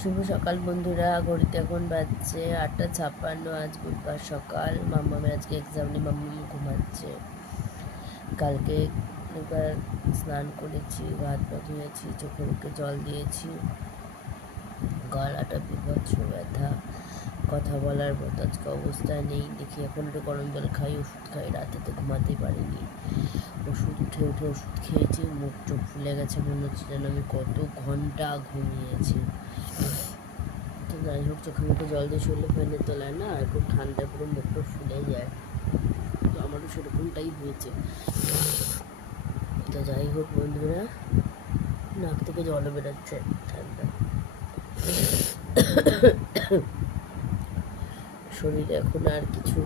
শুভ সকাল বন্ধুরা, ঘড়িতে এখন বাজছে 8:56। আজ বুধবার সকাল। মাম্মামের আজকে এক্সাম নেই, মাম্মাম ঘুমাচ্ছে। কালকে এবার স্নান করেছি, হাত পা ধুয়েছি, চোখে মুখে জল দিয়েছি। গলাটা বিভৎস ব্যথা, কথা বলার মতো আজকে অবস্থা নেই। দেখি এখন একটু গরম জল খাই, ওষুধ খাই। রাতে তো ঘুমাতেই পারিনি, ওষুধ উঠে ওষুধ খেয়েছি। মুখ চোখ ফুলে গেছে, মনে হচ্ছে যেন আমি কত ঘন্টা ঘুমিয়েছি। তো যাই হোক, চোখে মুখে জল দিয়ে শুলে ফ্যানের তলায় না, আর খুব ঠান্ডায় পুরো মুখটা ফুলে যায়। তো আমারও সেরকমটাই হয়েছে। তো যাই হোক বন্ধুরা, নাক থেকে জলও বেরোচ্ছে ঠান্ডা। শরীরে এখন আর কিছু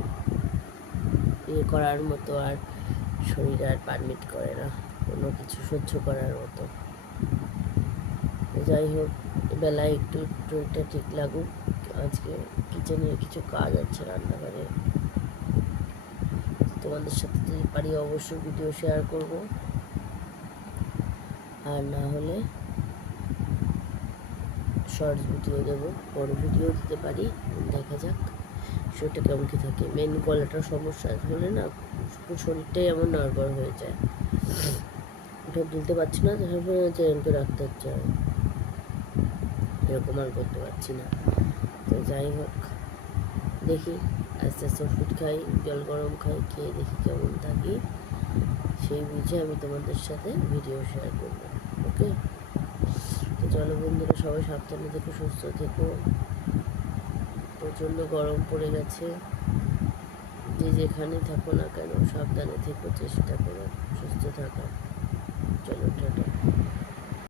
ইয়ে করার মতো আর শরীর আর পারমিট করে না কোনো কিছু সহ্য করার মতো। যাই হোক, বেলায় একটু শরীরটা ঠিক লাগুক। আজকে কিচেনে কিছু কাজ আছে, রান্নাঘরে। তোমাদের সাথে যদি পারি অবশ্যই ভিডিও শেয়ার করব, আর না হলে শর্টস ভিডিও দেবো, বড় ভিডিও দিতে পারি। দেখা যাক শরীরটা কেমন কি থাকে। মেন গলাটার সমস্যা হলে না শরীরটাই এমন নড়বড় হয়ে যায়, ওটা তুলতে পারছি না, তারপরে চেনকে রাখতে হচ্ছে, এরকম আর করতে পারছি না। তো যাই হোক, দেখি আস্তে আস্তে ওষুধ খাই, জল গরম খাই, খেয়ে দেখি কেমন থাকি, সেই বুঝে আমি তোমাদের সাথে ভিডিও শেয়ার করবো। ওকে, তো চলো বন্ধুরা, সবাই সাবধানে থেকো, সুস্থ থেকো। প্রচণ্ড গরম পড়ে গেছে। যে যেখানে থাকো না কেন সাবধানে থেকো, চেষ্টা করো সুস্থ থাকার। চলো টাটা।